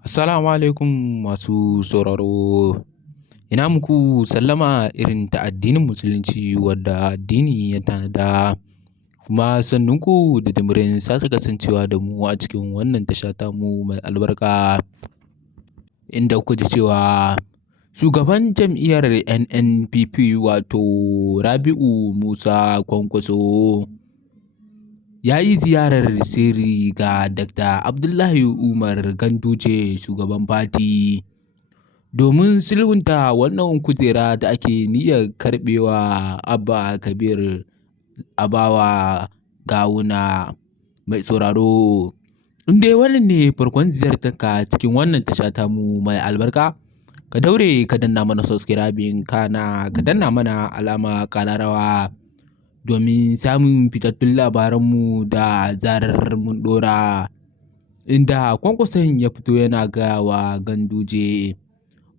Assalamu alaikum masu sauraro. Ina muku sallama irin ta addinin Musulunci wadda addini ya tanada. Kuma sannunku da jimirin sake kasancewa da mu a cikin wannan tasha tamu mai albarka. Inda kuka ji cewa shugaban jam'iyyar NNPP wato Rabi'u Musa Kwankwaso ya yi ziyarar sirri ga Dr. Abdullahi Umar Ganduje shugaban fati domin sulhunta wannan kujera da ake niyyar karɓewa Abba Kabir Abawa Gawuna. Mai sauraro, in dai wannan ne farkon ziyartarka cikin wannan tasha tamu mai albarka, ka daure ka danna mana subscribing kana ka danna mana alama ƙararrawa domin samun fitattun labaranmu da zarar mun ɗora. Inda Kwankwason ya fito yana gaya wa Ganduje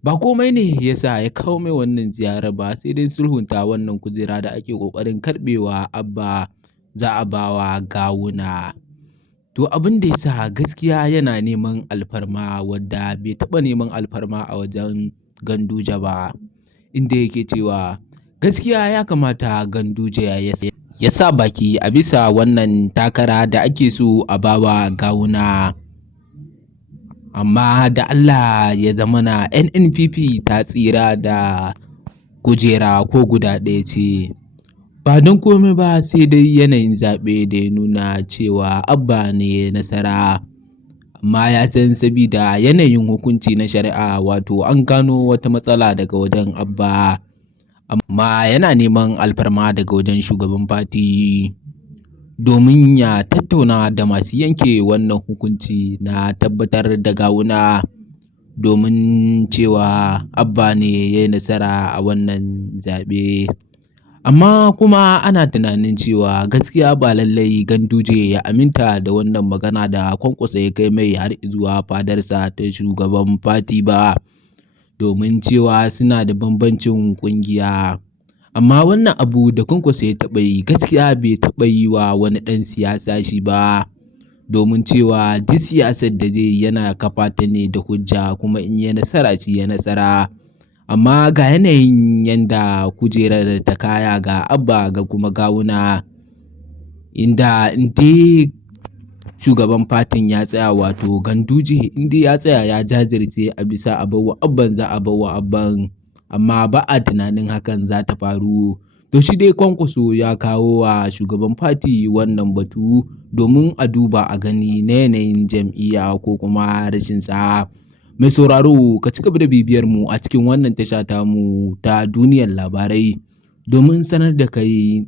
ba komai ne ya sa ya kawo mai wannan ziyara ba sai dai sulhunta wannan kujera da ake ƙoƙarin karɓewa Abba za a bawa Gawuna. To abin da ya sa gaskiya yana neman alfarma wadda bai taɓa neman alfarma a wajen Ganduje ba, inda yake cewa gaskiya ya kamata Ganduje ya sa baki a bisa wannan takara da ake so a bawa Gawuna. Amma da Allah ya zamana NNPP ta tsira da kujera ko guda ɗaya ce, ba don komai ba sai dai yanayin zaɓe da ya nuna cewa Abba ne nasara. Amma ya san sabida yanayin hukunci na shari'a wato an gano wata matsala daga wajen Abba, amma yana neman alfarma daga wajen shugaban fati domin ya tattauna da masu yanke wannan hukunci na tabbatar da Gawuna, domin cewa Abba ne ya yi nasara a wannan zaɓe. Amma kuma ana tunanin cewa gaskiya ba lallai Ganduje ya aminta da wannan magana da Kwankwaso ya kai mai har zuwa fadarsa ta shugaban fati ba, domin cewa suna da bambancin ƙungiya. Amma wannan abu da Kwankwaso ya taɓa yi gaskiya bai taɓa yi wa wani ɗan siyasa shi ba, domin cewa duk siyasar da zai yi yana kafa ta ne da hujja, kuma in ya nasara shi ya nasara. Amma ga yanayin yanda kujerar ta kaya ga Abba ga kuma Gawuna, inda in dai shugaban fatin ya tsaya wato Ganduje in dai ya tsaya ya jajirce a bisa a bawa Abban za a bawa Abban, amma ba a tunanin hakan za ta faru. To shi dai Kwankwaso ya kawo wa shugaban fati wannan batu domin a duba a gani na yanayin jam'iyya ko kuma rashin sa. Mai sauraro, ka ci gaba da bibiyar mu a cikin wannan tasha tamu ta Duniyar Labarai domin sanar da kai